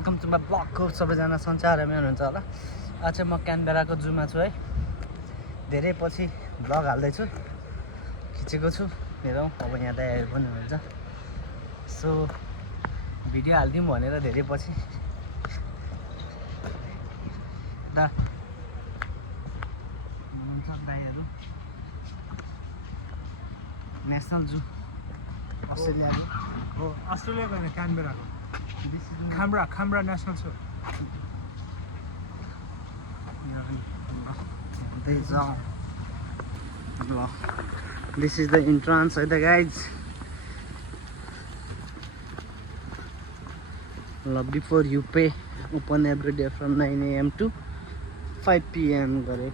Welcome to my ब्लगको सबैजना सञ्चारमै हुनुहुन्छ होला। आज चाहिँ म क्यानबेराको जूमा छु है। धेरै पछि ब्लग हाल्दैछु, खिचेको छु हेरौँ। अब यहाँ दाइहरू पनि हुनुहुन्छ, सो भिडियो हालिदिउँ भनेर धेरै पछि हुनुहुन्छ दाइहरू। नेसनल जू अस्ट्रेलियाको हो, अस्ट्रेलियाको होइन, क्यानबेराको। खाम्ब्रा नेसनल छ। This is the entrance of the guys. Lovely for you pay. Open every day from 9 AM to 5 PM गरे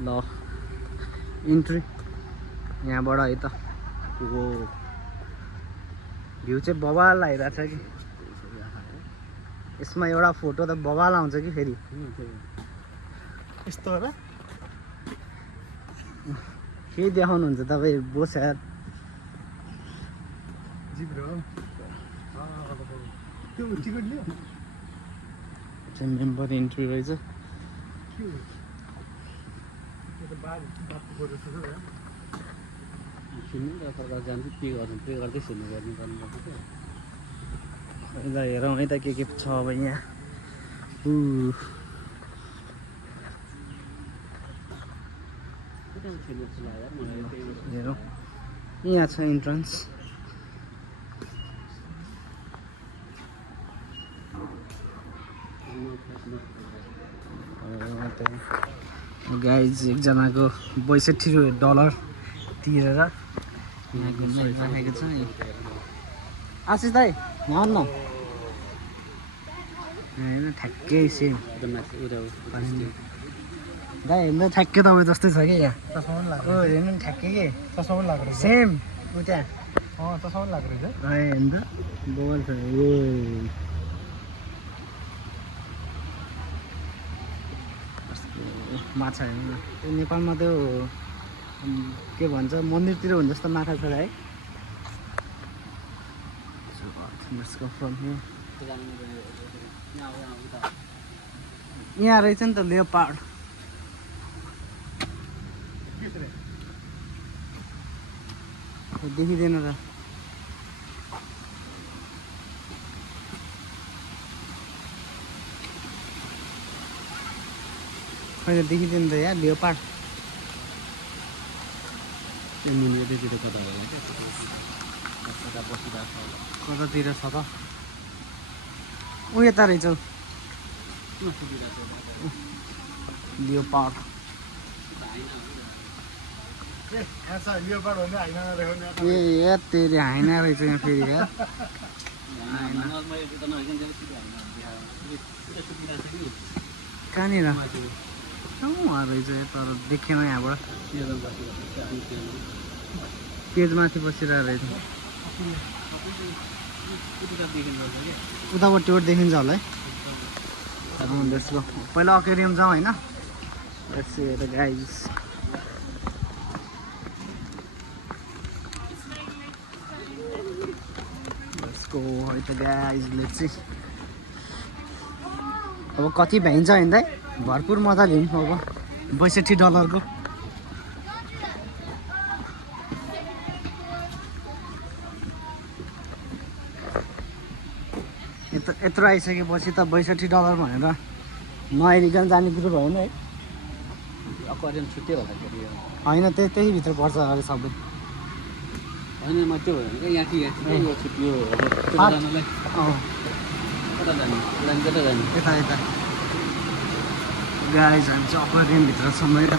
ल इन्ट्री यहाँबाट है त। वो भ्यू चाहिँ बवाल आइरहेको छ कि यसमा एउटा फोटो त बवाल आउँछ कि फेरि यस्तो हो र? के देखाउनुहुन्छ तपाईँ बोस यार। जिब्रो त्यो टिकट लियो चाहिँ मेम्बर इन्ट्री रहेछ। के हो त्यो त बात गरेछ र सुन्नु न तपाईँ जान्छु पे गर्नु पे गर्दै सुन्नु गर्नुपर्छ क्या। ल हेरौँ है त के छ अब यहाँ। हेरौँ यहाँ छ इन्ट्रान्स। गाइज एकजनाको $62 तिरेर यहाँ घुमाइराखेको छ नि। आशिष दाइ यहाँ आउनु न। होइन ठ्याक्कै सेम दाइ हेर्नु ठ्याक्कै तपाईँ जस्तै छ कि यहाँ। चस्मा पनि लाग्छ। हेर्नु नि ठ्याक्कै के चस्मा पनि लाग्छ रहेछ। सेम उता चस्मा पनि लाग्छ रहेछ। हेर्नु त बवाल छ। माछा हेर्नु न, त्यो नेपालमा त्यो के भन्छ मन्दिरतिर हुन्छ जस्तो माछा छ है। यहाँ रहेछ नि त लेपर्ड। देखिँदैन र खै देखिँदैन त यहाँ लेपर्ड। कतातिर छ त ऊ यता रहेछ लेपर्ड। ए तेरि हाइना रहेछ यहाँ फेरि यार। कहाँनिर उहाँ रहेछ तर देखेन यहाँबाट। पेज माथि बसिरहेको रहेछ। उतापट्टिबाट देखिन्छ होला है। पहिला अक्वेरियम जाउँ होइन। गाइज है त गाइजले चाहिँ अब कति भ्याइन्छ होइन दाइ भरपुर मजा लिउँ अब $62 यत्रो आइसकेपछि त $62 भनेर नहेरिकन जाने कुरो भएन है। अक्वारियम छुट्टै होला के होइन त्यही भित्र पर्छ अरे सबै। होइन म त्यो भयो भने यहाँ छुट्यो कता जाने कता जाने यता गाइज हामी चाहिँ अक्वारियमभित्र छौँ है त।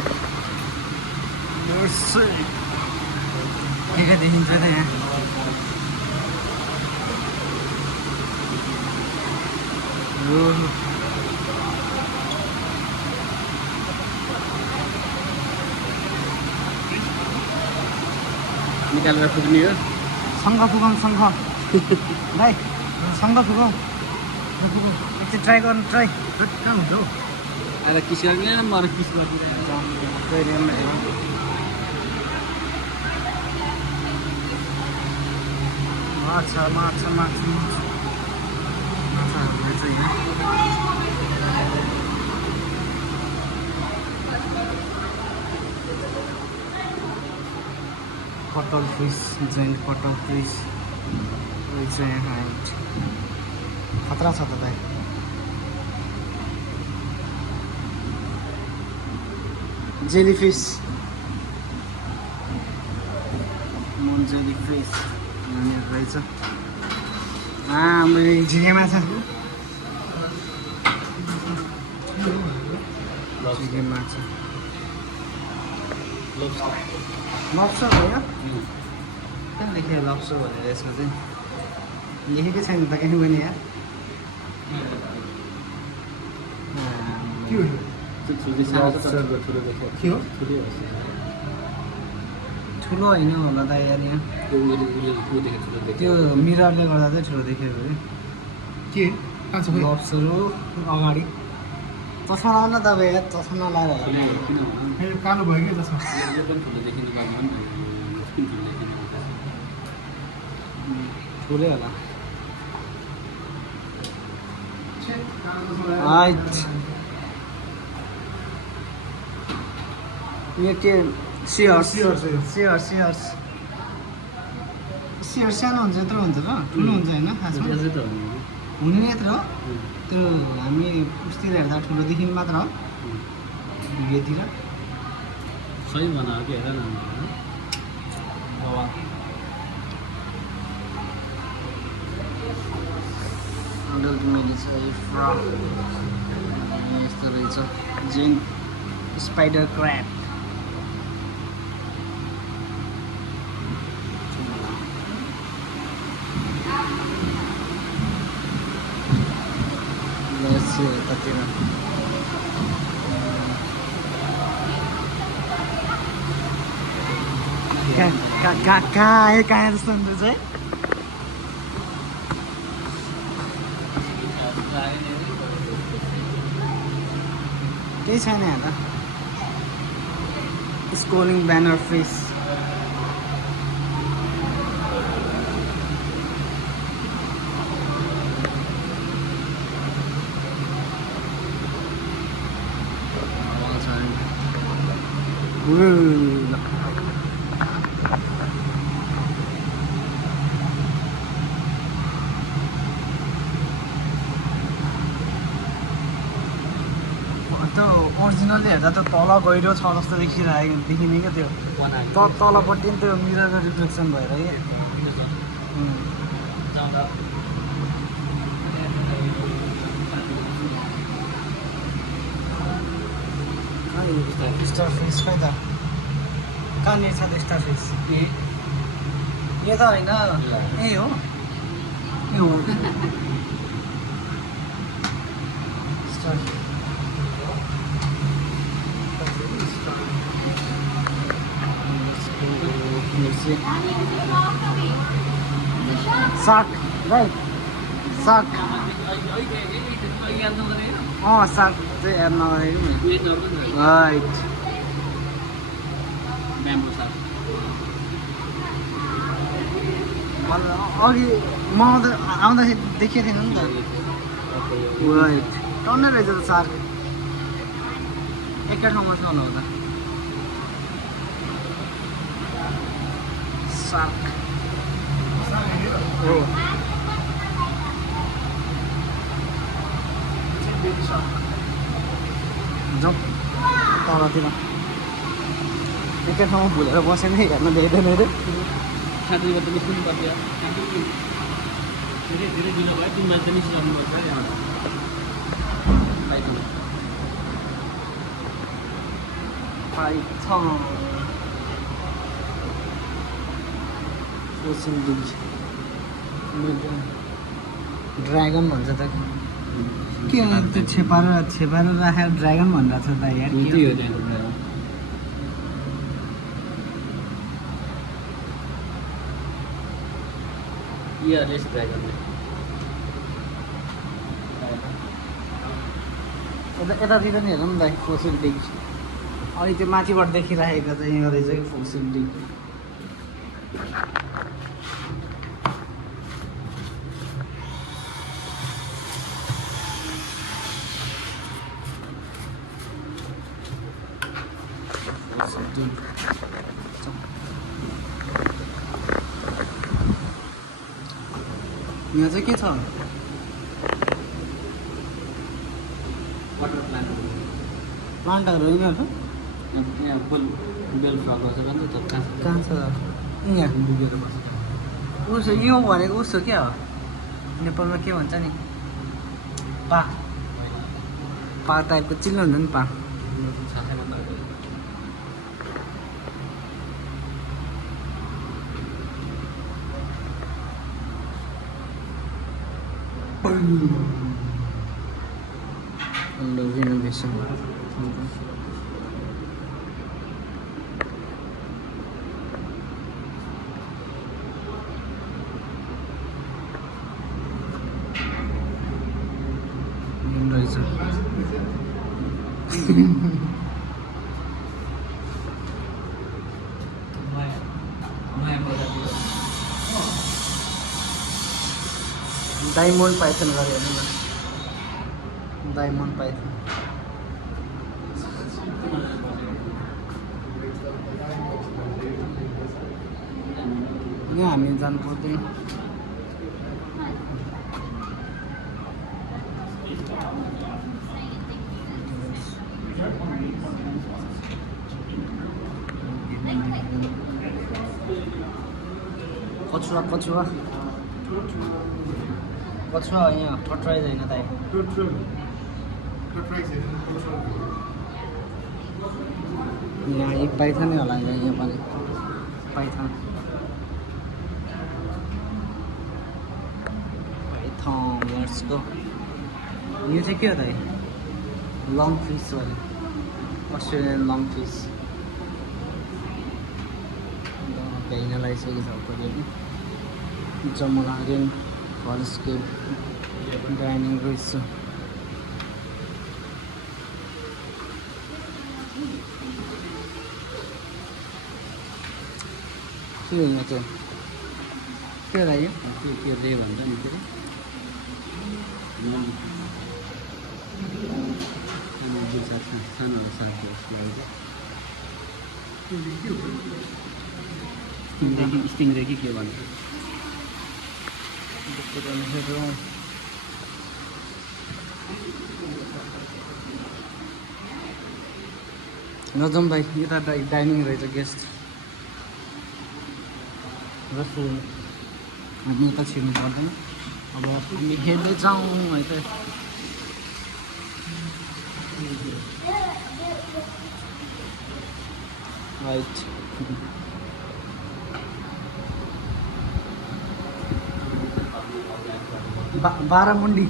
के देखिन्छ त यहाँ। निकालेर पुग्ने हो। शङ्ख फुकाउँ शङ्ख भाइ शङ्ख फुकाउँ एकचोटि ट्राई गर्नु ट्राई कहाँ हुन्छ हौ। आएर किस गर्ने म किस गरिदिरहेको माछा माछा माछा माछाहरू रहेछ छु यहाँ कटल फिस जैन्ट कटल फिस रहेछ यहाँ खतरा छ त दाइ जेली फिस जेली फिस यहाँनिर रहेछ मैले झिँगे माछा झिँगे माछा लप्सर हो यो कहाँ लेखेँ लप्सर भनेर यसमा चाहिँ लेखेकै छैन त कहीँ पनि यहाँ के हो के हो ठुलो होइन होला त यार यहाँ त्यो मिररले गर्दा चाहिँ ठुलो देखेको अरे के कहाँ छ लप्सर हो अगाडि चस्मा लाउन न तपाईँ यार चस्मा लाएर होला ए कालो भयो कि जसमा ठुलै होला हाइट यो के सियर्स सानो हुन्छ यत्रो हुन्छ र ठुलो हुन्छ होइन खासमा हुनु नै यत्रो हो त्यो हामी उसतिर हेर्दा ठुलोदेखि मात्र हो भिडियोतिर सही भन कि हेर न अडल्ट मेली छ यस्तो रहेछ जेन स्पाइडर क्र्याब यतातिर कहाँ जस्तो हुन्छ है केही छैन यहाँ त स्कोलिङ ब्यानर फिस त्यो ओरिजिनलले हेर्दा त तल गहिरो छ जस्तो देखिने क्या त्यो तलपट्टि पनि त्यो मिररको रिफ्लेक्सन भएर कि स्टार फिस खै त कहाँनिर छ त स्टार फिस यो त होइन ए हो ए हो स्टार साग राइट साग साग चाहिँ एड नगरेको राइट अघि म आउँदाखेरि देखिएको थिएन नि त राइट टन्नै रहेछ त साग एकै ठाउँमा छ होला त साग हो जाउँ तलतिर एकै ठाउँमा भुलेर बसेर हेर्न भ्याइँदैन अरे साथीबाट निस्किनु पर्छ धेरै धेरै दिन भयो 3 मान्छे निस्किनुपर्छ पाइथन ड्रागन भन्छ त के त्यो छेपाएर राखेर ड्रागन भनिरहेको छ त यार यतातिर नि हेरौँ न त फोसिल डिग अहिले त्यो माथिबाट देखिराखेको चाहिँ यो रहेछ कि फोसिल डिग यहाँ चाहिँ के छ वाटर प्लान्ट प्लान्टहरू यिनीहरू यहाँ फुल बेल फ्लक गर्छ भन्छ त कहाँ छ यहाँ डुबेर बस्छ उसो यो भनेको उसो क्या हो नेपालमा के भन्छ नि पा पा टाइपको चिल्लो हुन्छ नि पा renovation. Diamond Python गरे हैन Diamond Python यहाँ हामी जानु पर्दैन कछुवा कछुवा कछुवा यहाँ टट्राइज होइन दाइ यहाँ एक पाइथनै होला यहाँ पनि पाइथन लेट्स गो यो चाहिँ के हो दाइ लङ फिस हो अस्ट्रेलियन लङ फिस भ्याइन लगाइसकेको छ पऱ्यो जमुनागेन फरेस्टकेप डाइनिङ रहेछ के हो यहाँ चाहिँ के लाग्यो त्यो दे भन्छ नि फेरि सानो साथी स्टिङदेखि के भन्छ नजाउँ भाइ यता डाइनिङ रहेछ गेस्ट रेस्टुरेन्ट हामी यता छिर्नु पर्दैन अब हामी हेर्दै जाउँ है त राइट बारामुंडी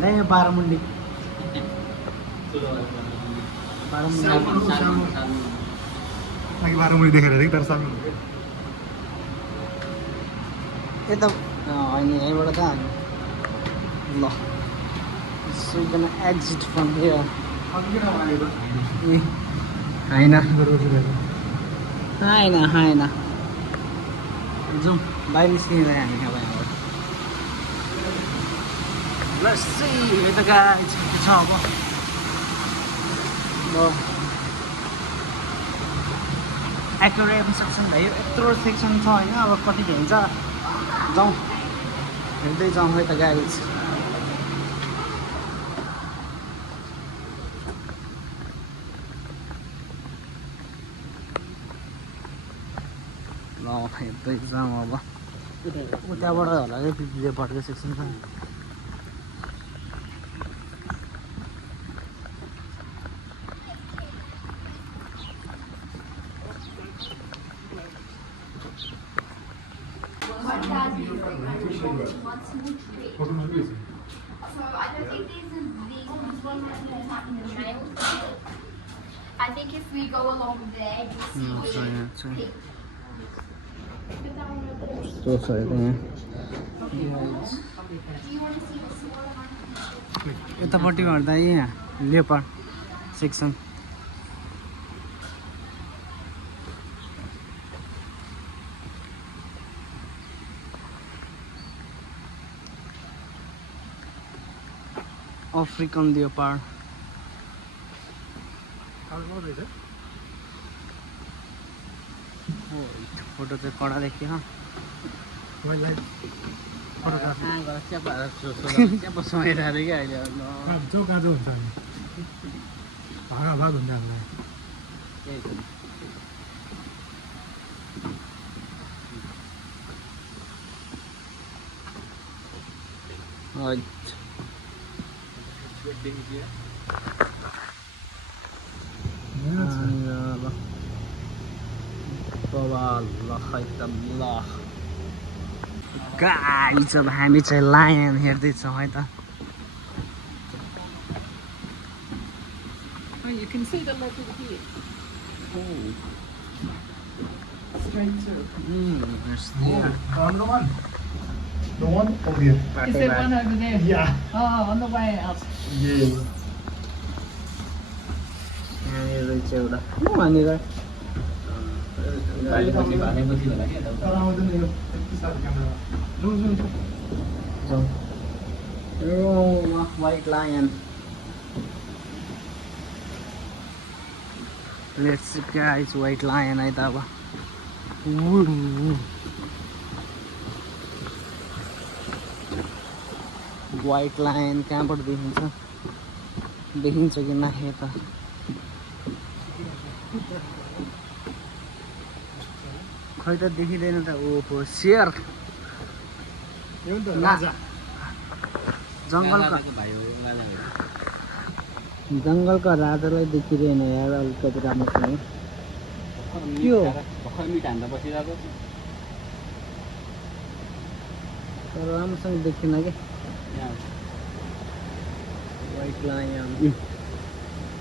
नहीं बारामुंडी बारामुंडी देखेर चाहिँ तर सानो यता होइन यहीँबाट त हामी ल so you can exit from here होइन होइन जाउँ बाहिर निस्किँदैन हामी अब यहाँबाट Let's see the guys के छ अब ल एक्वेरियम सेक्सन भयो यत्रो सेक्सन छ होइन अब कति भ्याइन्छ जाउँ हेर्दै जाउँ है त गाइज ल हेर्दै जाउँ अब उताबाट होला कि लेपर्डको सेक्सन छ So I don't think I think if we go along there, you'll see pink. So sorry, Do you want to see the smaller one? यतापट्टि गर्दा यहाँ leopard section African leopard. Photo चाहिँ कडा देखियो मलाई च्याप समाइरहेको क्या अहिले काँचो काँचो हुन्छ अनि भाग हुन्छ हामीलाई त्यही त गाइस अब हामी चाहिँ लायन हेर्दैछौँ है त You can see the leopard here. Straight to. there's there. Another one. The one over here. Is there one over there? Yeah. Oh, on the way out. Yeah. यहाँनिर रहेछ एउटा वहाँनिर भालेपछि भालेपछि होला क्या तर आउँदैन यो यति साह्रो क्यामेरा जाउँ white lion let's guys white lion है त अब वाइट लायन कहाँबाट देखिन्छ कि नहे त खै त देखिँदैन त ओहो शेर यो नि त राजा जङ्गलको भाइ हो जङ्गलको राजालाई देखिँदैन यार अलिकति राम्रोसँग के हो भर्खर मिट हान्दा बसिरहेको तर राम्रोसँग देखिन क्या यहाँ वाइट लायन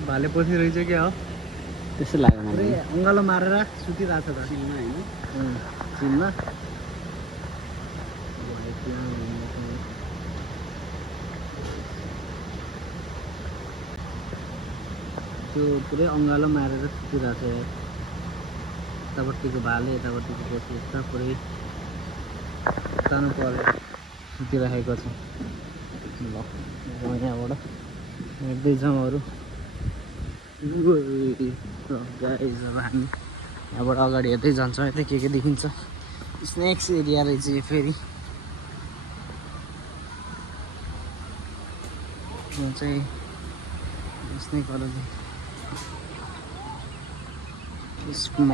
भाले पछि रहेछ क्या हो त्यस्तो लाग्यो पुरै मलाई अङ्गालो मारेर सुतिरहेको छ त सिनमा होइन चिनमा त्यो पुरै अङ्गालो मारेर सुतिरहेको छ यार यतापट्टिको भाले यतापट्टिको पछि यता पुरै तानु परेर सुतिराखेको छ ल यहाँबाट हेर्दै जाउँ अरू गाइस अब हामी यहाँबाट अगाडि हेर्दै जान्छौँ यता के देखिन्छ स्नेक्स एरिया रहेछ यो फेरि म चाहिँ स्नेकहरू स्मल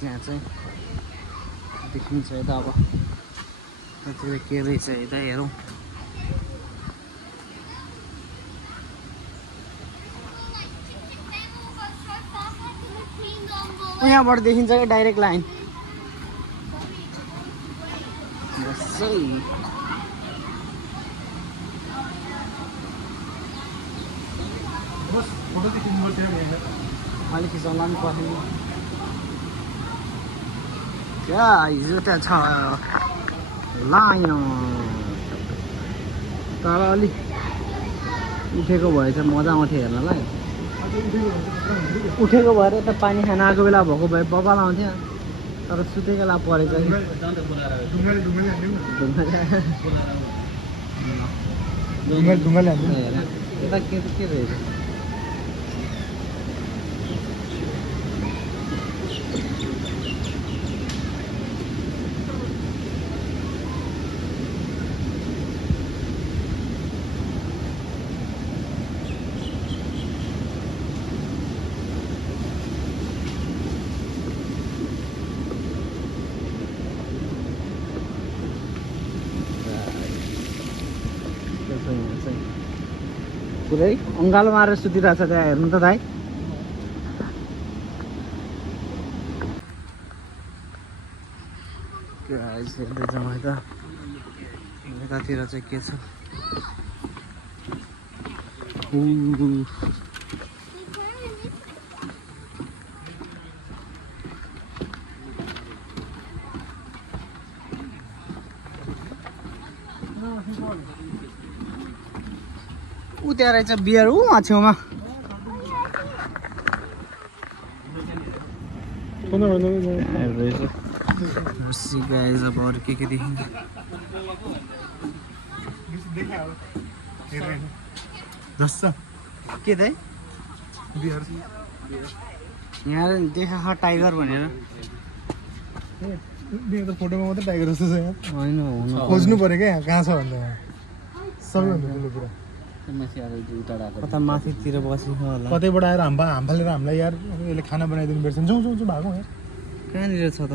त्यहाँ चाहिँ देखिन्छ यता अब त्यतिर के रहेछ यता हेरौँ यहाँबाट देखिन्छ क्या डाइरेक्ट लाइन बस फोटो चाहिँ खिच्नुपर्छ यहाँ अलिक खिचाउला पनि पर्ने क्या हिजो त्यहाँ छ लाइन तर अलिक उठेको भए चाहिँ मजा आउँथ्यो हेर्नलाई उठेको भएर यता पानी खान आएको बेला भएको भए बबाल आउँथ्यो तर सुतेको बेला परेको ढुङ्गाले हाल्नु यता के रहेछ पुरै अङ्गालो मारेर सुतिरहेको छ त्यहाँ हेर्नु त दाइ हेर्दै जाउँ है त यतातिर चाहिँ के छ ऊ त्यहाँ रहेछ बियर ऊ छेउमा गाइस अब अरू के देखिन्छ के दाइ यहाँ देखा टाइगर भनेर फोटोमा मात्रै टाइगर जस्तो छ यहाँ होइन हुनु खोज्नु पर्यो क्या यहाँ कहाँ छ भन्दा सबैभन्दा ठुलो कुरा कता माथितिर बसेको होला कतैबाट आएर हामफालेर हामीलाई यार यसले खाना बनाइदिनु पर्छ जाउँ जाउँ जाउँ भएको यार कहाँनिर छ त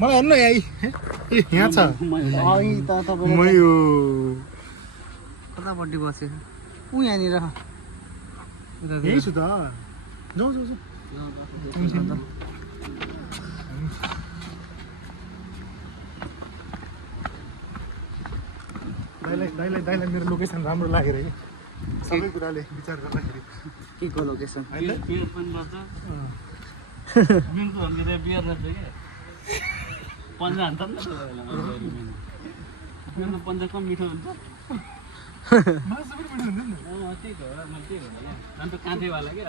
मलाई हेर्नु यहाँ ए यहाँ छ अघि त तपाईँ म यो कतापट्टि बसेको ऊ यहाँनिर यही छु त जाउँ जाउँ जाउँ दाइलाई मेरो लोकेसन राम्रो लागेर कि सबै कुराले विचार गर्दाखेरि के को लोकेसन बियर पनि गर्छ मेरो त भन्दै बियर रहेछ क्या पन्जा हान्छ नि त मेरो त पन्जा कम मिठो हुन्छ मासु पनि मिठो हुन्छ नि त्यही त हो मैले त्यही हो क्या अन्त काँचैवाला क्या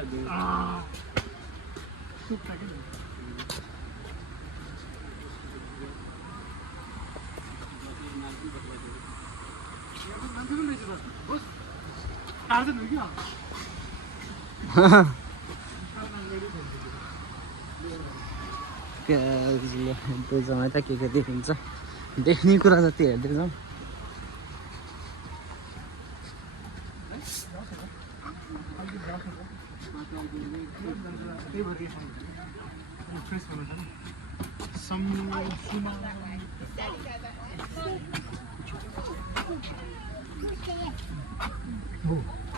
समय त के देखिन्छ देख्ने कुरा जति हेर्दै जाउँ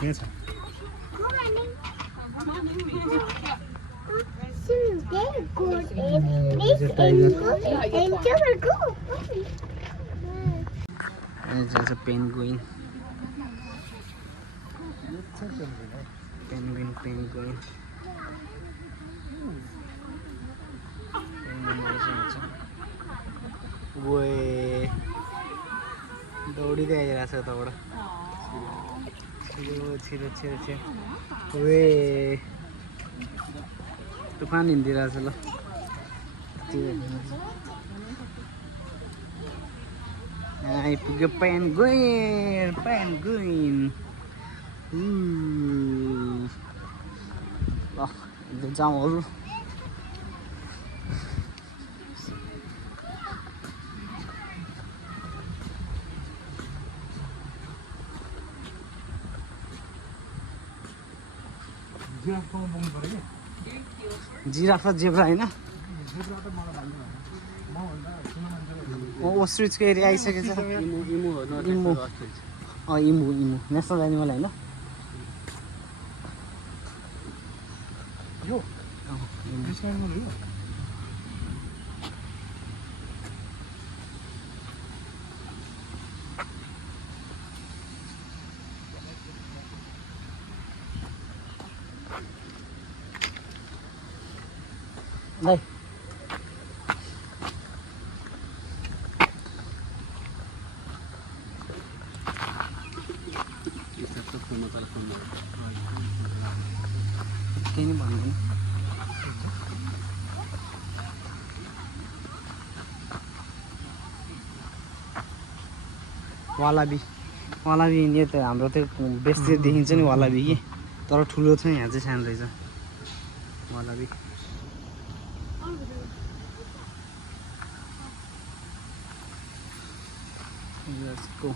यहाँ छ पेन्गुइन पेन्गुइन ओए दौडिँदै आइरहेको छ यताबाट छिरो ओए तुफान हिँडिरहेछ ल आइपुग्यो पेन्गुइन ल जाउँ अरू जिराफ र जेब्रा होइन ओस्ट्रिचको एरिया आइसकेछ इमु नेसनल एनिमल होइन यो दाइ केही नै भन्दैन वालाबी यिनीहरू त हाम्रो त्यो बेसतिर देखिन्छ नि वालाबी कि तर ठुलो छ यहाँ चाहिँ सानो रहेछ वालाबी Let's go.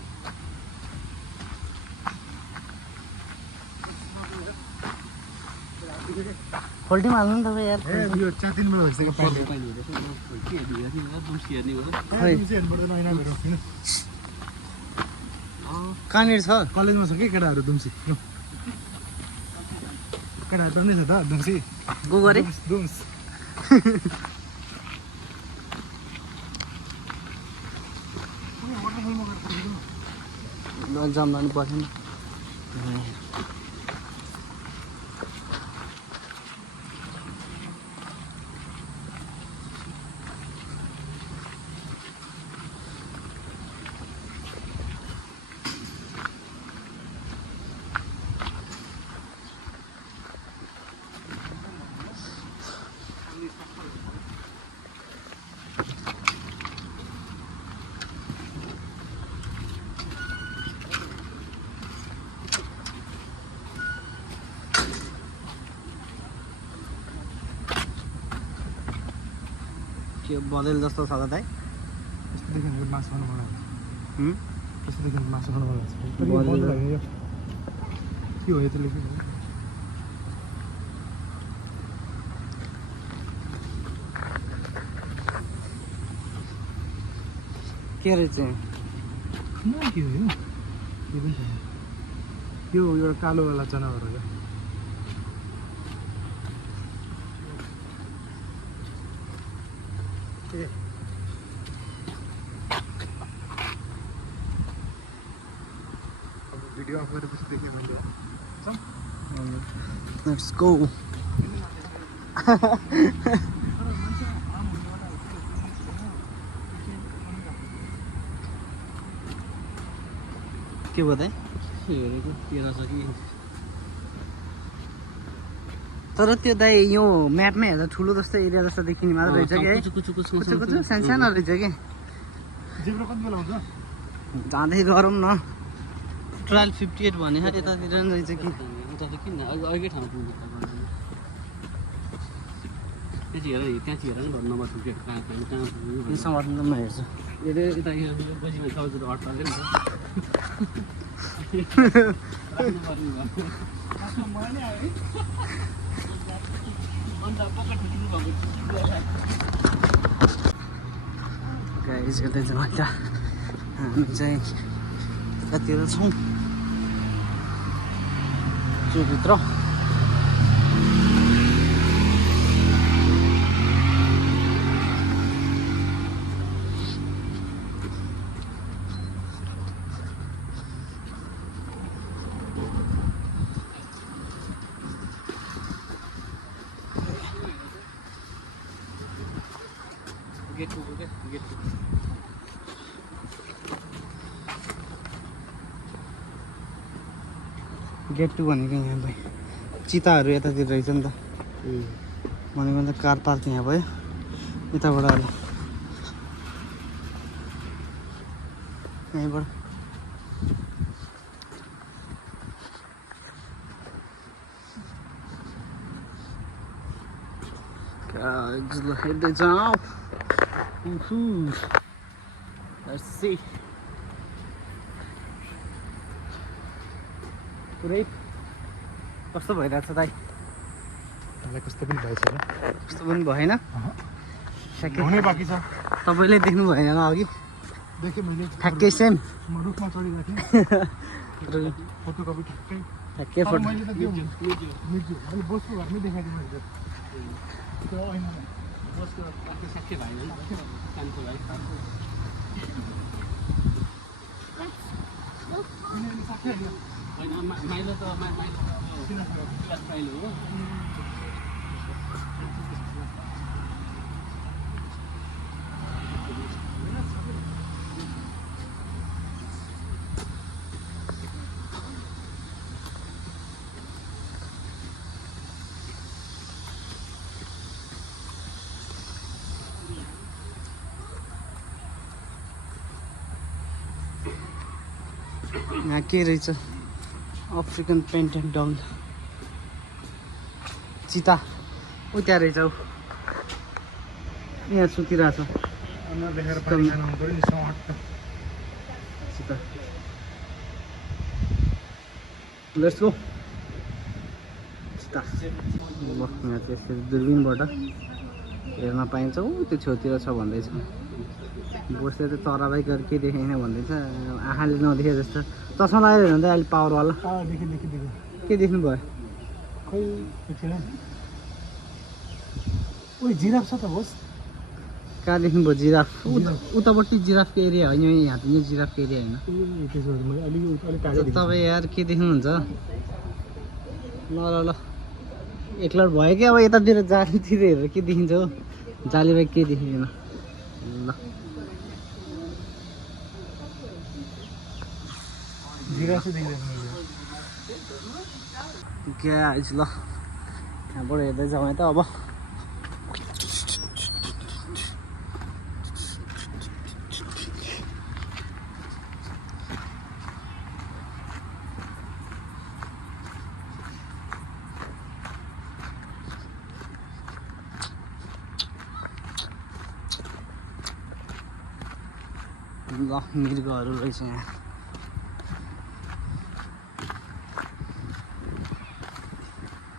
पोल्ट्रीमा हाल्नु नि तपाईँ यार यो 4-3 मिनट भइसक्यो पानी कहाँनिर छ कलेजमा छ कि केटाहरू दुम्सी केटाहरू पनि छ त दुम्सी गो गरे दुम्स जम्लानु पर्दैन के बदल जस्तो छ त दाइ यस्तो देख्यो मासु खानु मन लाग्छ हुँ? यस्तो देख्यो मासु खानु मन लाग्छ तर यो बलियो। बन्द लाग्यो यो के हो यो त लेख्नु के रहेछ न के हो यो के पनि छैन यो एउटा कालोवाला जनावर हो यो ए अब भिडियो अफ गरेपछि देखेँ मैले लेट्स गो के भयो दाइ हेरेको 13 छ कि तर त्यो दाइ यो म्यापमा हेर्दा ठुलो जस्तो एरिया जस्तो देखिने मात्र रहेछ कि है कुचु सानो रहेछ कि जेब्रा कति बेला आउँछ जाँदै गरौँ न ट्रायल 58 भने यतातिर नि रहेछ कि उता त किन अर्कै ठाउँ पुग्नु त्यहाँ हेर नि भन्नु नपर्छ त्यो कहाँ पुग्नु यो समर्थनमा हेर्छु यता बजीमा 1000 अट्टाले नि गाइस यता चाहिँ अहिले हामी चाहिँ यतातिर छौँ जूभित्र gate to gate gate to भनेको यहाँ भाइ चिताहरू यतातिर रहेछ नि त भनेको त कार पार्क यहाँ भयो यताबाट अहिले यहीँबाट हेर्दै जाउँ पुरै कस्तो भइरहेछ दाइ मलाई कस्तो पनि भएछ र कस्तो पनि भएन हुनै बाँकी छ तपाईँले देख्नु भएन अघि देखेँ मैले ठ्याक्कै सेम म रुखमा चढिरहेको थिएँ फोटोकपी ठ्याक्कै ठ्याक्कै तर फोटो मैले त त्यो मिर्जु मैले बसको घरमै देखाइदिएँ मैले त्यो ऐनामा बसको साथी भाइ कानको भाइ किनभने साथीहरूले होइन माइलो त माइलो हो यहाँ के रहेछ अफ्रिकन पेन्टेड डग चिता ऊ त्यहाँ रहेछ ऊ यहाँ सुतिरहेछ अनुहार देखाएर पानी खानु हुनु पऱ्यो नि सट चिता लेट्स गो चिता ल यहाँ चाहिँ यसरी दूरबीनबाट हेर्न पाइन्छ ऊ त्यो छेउतिर छ भन्दैछ बसले त चराबाई गरेर के देखेन भन्दैछ आँखाले नदेखे जस्तो चस्मा लगाएर हेर्नु त अहिले पावरवाला देखेँ के देख्नु भयो खै एकछिन ओइ जिराफ छ त होस् कहाँ देख्नुभयो जिराफ उतापट्टि जिराफको एरिया होइन यहाँ त यो जिराफको एरिया होइन त्यसो भए मैले अलिक टाढो तपाईँ यार के देख्नुहुन्छ ल ल ल एक्लर भयो कि अब यतातिर जालीतिर हेरेर के देखिन्छ हो जालीबाहेक केही देखिँदैन ल जिराफ चाहिँ देख्दैन मैले क्या आइज ल यहाँबाट हेर्दै जाउँ है त अब ल मृगहरू रहेछ यहाँ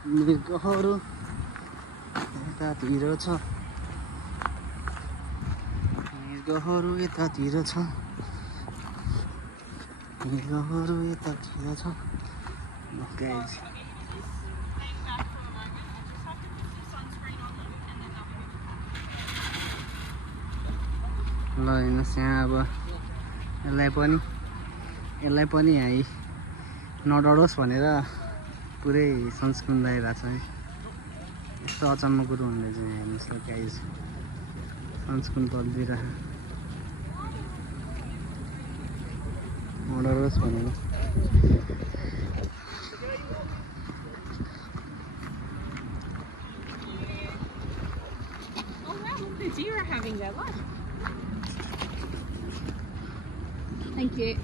मृगहरू यतातिर छ मृगहरू यतातिर छ मृगहरू यतातिर छ गाइस ल हेर्नुहोस् यहाँ अब यसलाई पनि यहाँ नडरोस् भनेर पुरै सनस्क्रिन लगाइरहेको छ है यस्तो अचम्म कुरो हुँदैछ यहाँ हेर्नुहोस् ल गाइस सनस्क्रिन बलिदिइरहेको नडरोस् भनेर The deer are having their lunch. Thank you.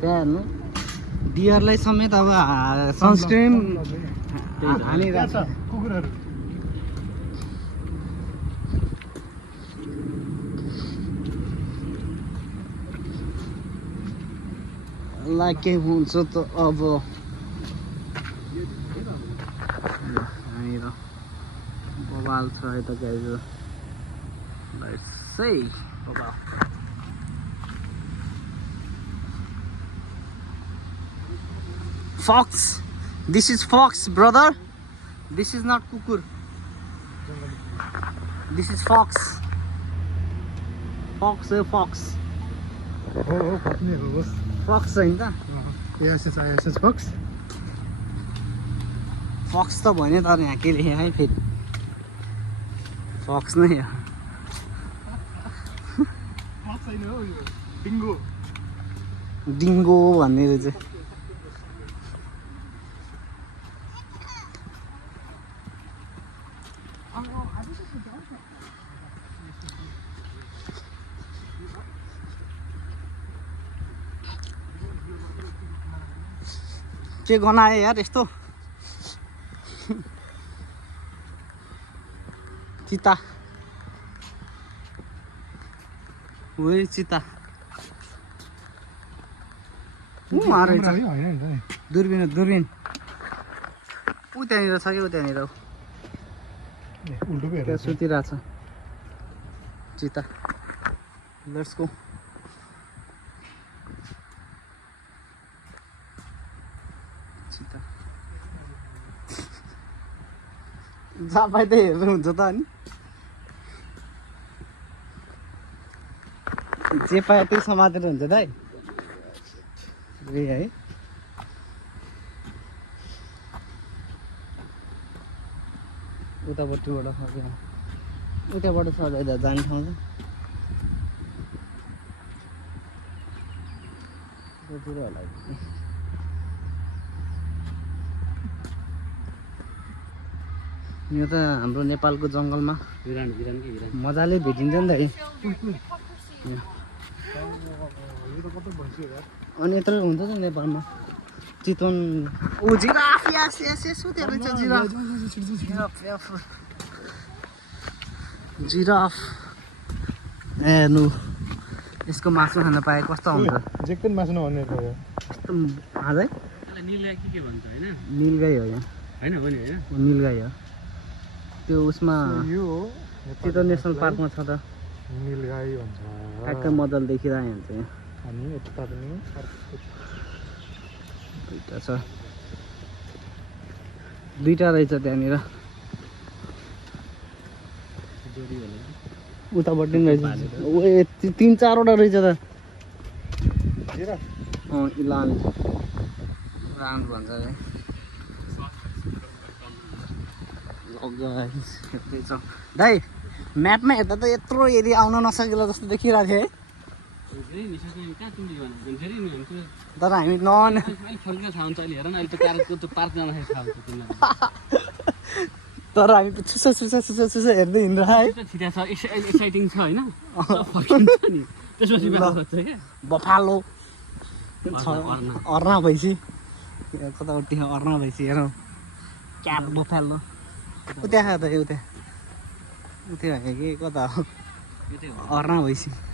त्यहाँ हेर्नु डियरलाई समेत अब सनस्क्रिन हानिरहेको छ कुकुरहरू ला के हुन्छ त अब यहाँनिर बबाल छ यता गाइज सही बबाल Fox. This is fox, brother. This is not kukur. This is fox. Fox, fox. हो खप्ने हो Fox होइन त एएसएस बक्स Fox त भन्यो तर यहाँ के लेख्यो है फेरि Fox नै हो छैन हो यो डिङ्गो डिङ्गो भन्ने रहेछ के गनायो यार यस्तो चिता वही चिता दूरबीन दूरबीन ऊ त्यहाँनिर छ कि ऊ त्यहाँनिर त्यहाँ सुतिरहेछ चिता लेट्स गो चिता जहाँ पाइ त्यही हेर्नु हुन्छ त अनि जे पायो त्यही समातेर हुन्छ त है है उतापट्टिबाट उताबाट छ जाने ठाउँ चाहिँ होला यो त हाम्रो नेपालको जङ्गलमा मजाले भेटिन्छ नि त अनि यत्रो हुन्छ त नेपालमा चितवन ऊ जिराफ यस यस यस उ त्यहाँ रहेछ जिराफ जिराफ हेर्नु यसको मासु खान पाए कस्तो हुन्छ जेकन मासु नभनेको हो कस्तो हालै नीलगाई के भन्छ हैन नीलगाई हो यहाँ हैन हो नि हैन नीलगाई हो त्यो उसमा यो चितवन नेसनल पार्कमा छ त नीलगाई भन्छ ठ्याक्कै मजाले देखिरहेको हुन्छ यहाँ अनि यता पनि दुईटा छ दुईटा रहेछ त्यहाँनिर उतापट्टि पनि रहेछ ओ 3-4वटा रहेछ त इलान रान भन्छ अरे दाइ म्यापमा हेर्दा त यत्रो एरिया आउन नसकेला जस्तो देखिरहेको थियो है तर हामी तर हामी चुसा चुसा चुसा चुसा हेर्दै हिँड्छ है एक्साइटिङ छ हैन बफालो अर्ना भैँसी कतापट्टि अर्ना भैँसी हेरौँ क्याट बुफेलो उता खा त उता उता होइन कि कता हो अर्ना भइसक्यो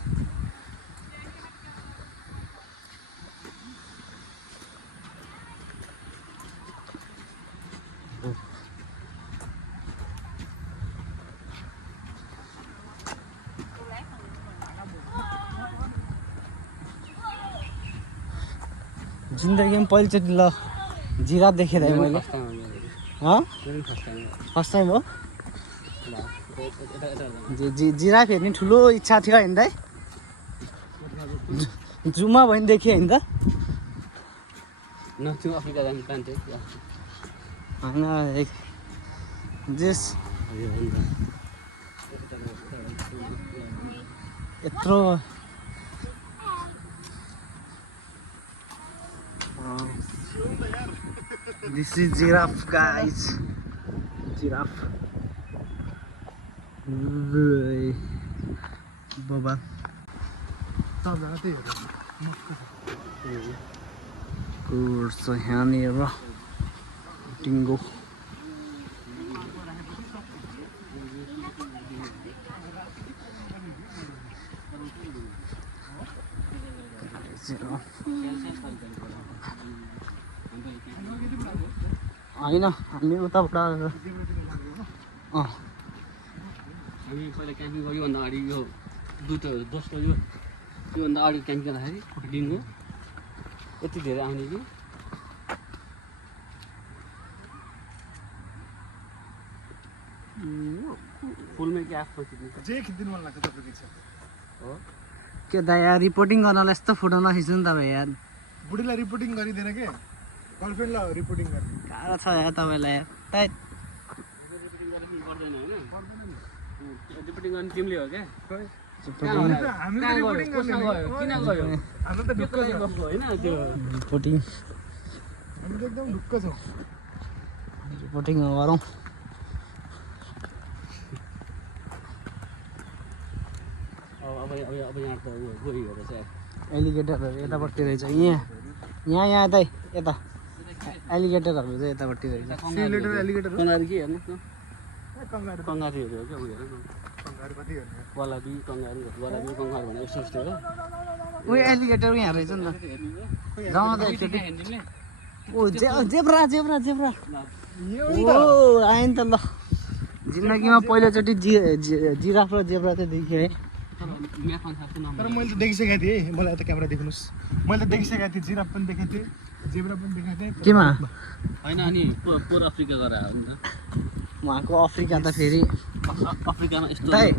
जिन्दगीमा पहिलोचोटि ल जिराफ देखेँ है मैले फर्स्ट टाइम हो जिराफ हेर्ने ठुलो इच्छा थियो होइन दाइ जुमा भयो नि देखेँ होइन त होइन जेस यत्रो This is giraffe, guys. Giraffe. Baba. Kursa här nere. Dingo. होइन हामी उताबाट हामी पहिला क्याम्पिङ गऱ्यो योभन्दा अगाडि यो दुईवटा दोस्रो योभन्दा अगाडि क्याम्पिङ गर्दाखेरि डिङ्गो यति धेरै आउने कि फुलमै क्या आफ्नो खिच्दिनु मन लाग्छ तपाईँको इच्छा हो के दा यार रिपोर्टिङ गर्नलाई यस्तो फोटो नखिच्नु नि तपाईँ यार बुढीलाई रिपोर्टिङ गरिदिएन के गर्लफ्रेन्डलाई रिपोर्टिङ गर्ने गाह्रो छ यार तपाईँलाई यार ताइ रिपोर्टिङ गर्दाखेरि गर्दैन होइन रिपोर्टिङ गर्ने तिमीले हो क्या हामीले रिपोर्टिङ गर्ने किन गयो हाम्रो त ढुक्क छ होइन त्यो रिपोर्टिङ हामी त एकदम ढुक्क छौँ रिपोर्टिङ गरौँ अब यहाँ त गयो चाहिँ एलिगेटरहरू यतापट्टि रहेछ यहाँ दाइ यता एलिगेटरहरू चाहिँ यतापट्टि रहेछ सिलेटर एलिगेटर कङ्गारू के हेर्नुहोस् न कङ्गारू कङ्गारूहरू हो क्या उयो हेर्नु कङ्गारू कति हेर्ने वालाबी कङ्गारू कङ्गारू भने यस्तो यस्तो हो उयो एलिगेटर यहाँ रहेछ नि त जाउँ त एकचोटि ओ जेब्रा जेब्रा जेब्रा ओ आयो नि त ल जिन्दगीमा पहिलोचोटि जिराफ र जेब्रा चाहिँ देखेँ है तर मैले त देखिसकेको थिएँ मलाई यता क्यामेरा देख्नुहोस् मैले त देखिसकेको थिएँ जिराफ पनि देखेको थिएँ जेब्रा पनि देखेको थिएँ केमा होइन अनि पोर अफ्रिका गएर हो नि त उहाँको अफ्रिका त फेरि अफ्रिकामा यस्तो दाइ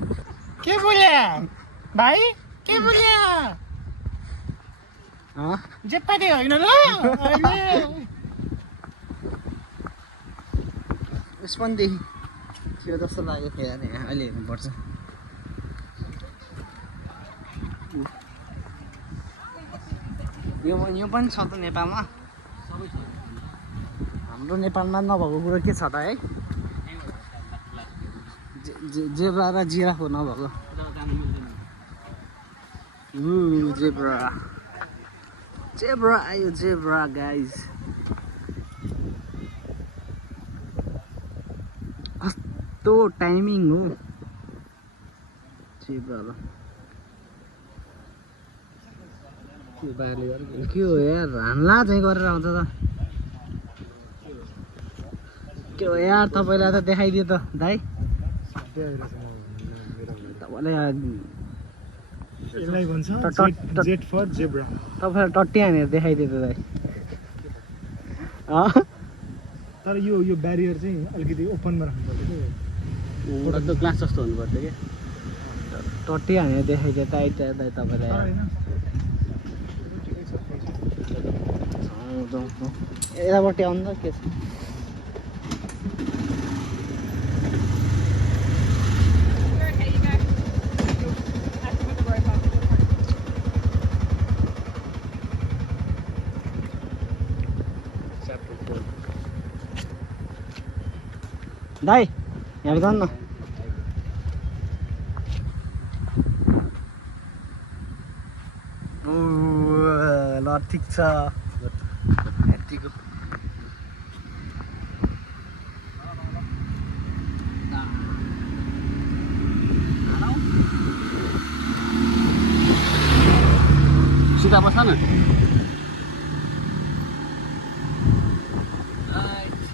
के बोल्या भाइ के बोल्या जेपाटे होइन ल उस पनि देखि थियो जस्तो लाग्यो फेरि अहिले हेर्नुपर्छ यो पनि छ त नेपालमा हाम्रो नेपालमा नभएको कुरो के छ त है जेब्रा र जिराफको नभएको जेब्रा जेब्रा आयो जेब्रा गाइज कस्तो टाइमिङ हो जेब्रा ल के हो यार हान्ला चाहिँ गरेर आउँछ त के हो यार तपाईँलाई त देखाइदियो त दाइ यसलाई भन्छ जेट फर जेब्रा तपाईँलाई टट्टी हानेर देखाइदियो त दाइ तर यो ब्यारियर चाहिँ अलिकति ओपनमा राख्नुपर्छ त्यो ग्लास जस्तो हुनुपर्छ कि टट्टी हानेर देखाइदियो दाइ तपाईँलाई यतापट्टि आउनु त के छ दाइ यहाँ जानु न ल ठिक छ यतिको उता बस्छ न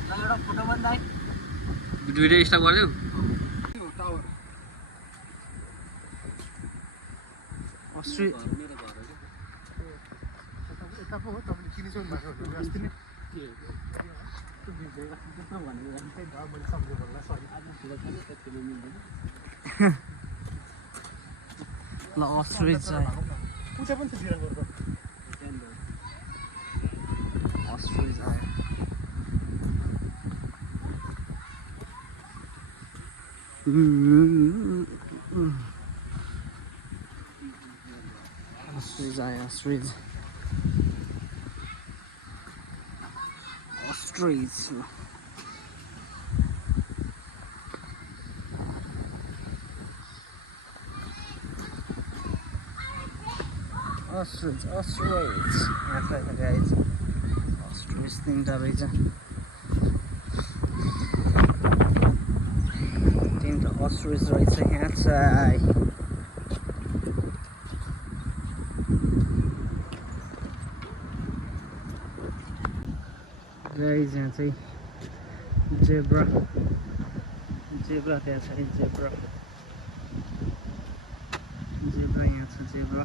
एउटा फोटो बन्दा भिडियो स्टप गरिदिउ टावर अस्ट्रेलिया मेरो घर हो यता पो हो तपाईँले किनिसक्नु भएको हो अस्ति नै मैले सम्झेँ होला सरी ल अस्ट्रेलिया चाहिँ पूजा पनि छ जिराङको अस्ट्रेलिया आयो Ostrich आयो ostrich ostrich यहाँ छ guys ostrich तीनटा रहेछ तीनटा ostrich रहेछ यहाँ चाहिँ गाइज यहाँ चाहिँ जेब्रा त्यहाँ छ जेब्रा यहाँ छ जेब्रा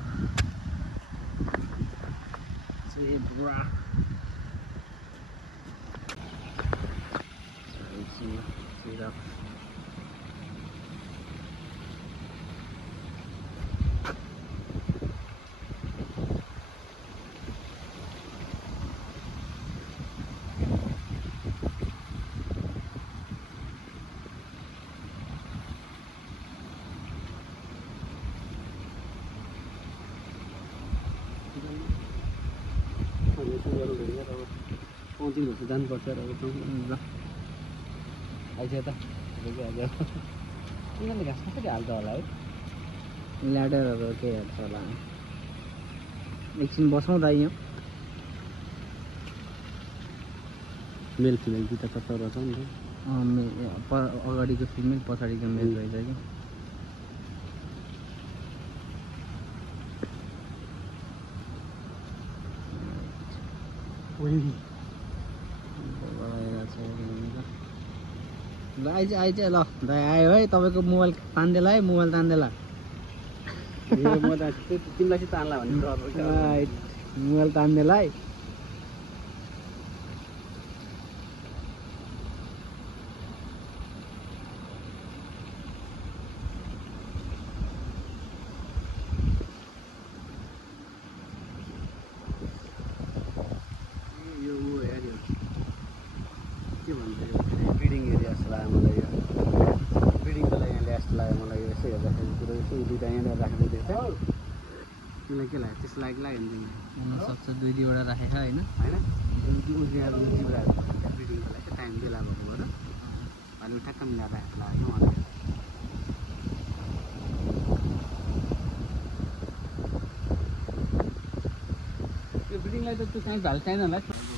पाउँदिन जस्तो जानुपर्छ र आइज त यिनीहरूले घाँस कसरी हाल्छ होला है ल्याडरहरू के हेर्छ होला एकछिन बसौँ त यहाँ मेल फिमेल दुइटा चप्पा छ नि त अगाडिको फिमेल पछाडिको मेल रहेछ कि ल आइज ल दाइ आयो है तपाईँको मोबाइल तान्देला है मोबाइल तान्देला म त तिमीलाई चाहिँ तान्ला भन्ने डर मोबाइल तान्देला है के भन्छ यो ब्रिडिङ एरिया जस्तो लाग्यो मलाई यो ब्रिडिङको लागि यहाँ ल्यास लाग्यो मलाई यो यसो हेर्दाखेरि कुरो यसो दुइटा यहाँनिर राख्दै देख्छ तिमीलाई के लाग्यो त्यस्तो लाग्यो नि हुनसक्छ दुई दुईवटा राखेको होइन होइन जिब्राहरू ब्रिडिङको लागि टाइम बेला भएको भएर अनि ठ्याक्क मिलाएर राखेको लाग्यो मलाई त्यो ब्रिडिङलाई त त्यो चाहिँ भाल चाहिँदैन होला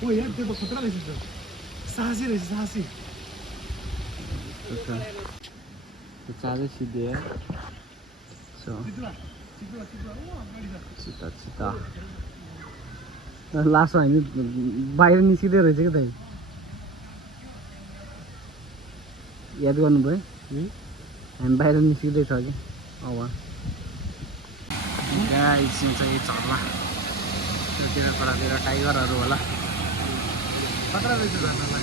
ओ यार त्यो त खतरा रहेछ त्यो साहसी रहेछ साहसी चाँजै सिद्धि है चिता लास्टमा हामी बाहिर निस्किँदै रहेछ क्या दाइ याद गर्नुभयो हामी बाहिर निस्किँदै छ कि अब गाइस यहाँ चाहिँ झर्ना त्योतिर कतातिर टाइगरहरू होला खतरा रहेछ झर्नालाई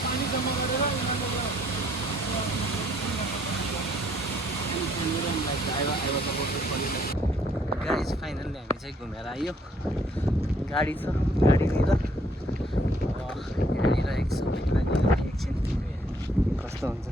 पानी जम्मा गरेर गाइस फाइनल्ली हामी चाहिँ घुमेर आयो गाडी छ गाडीतिर यहाँनिर एकछिन कस्तो हुन्छ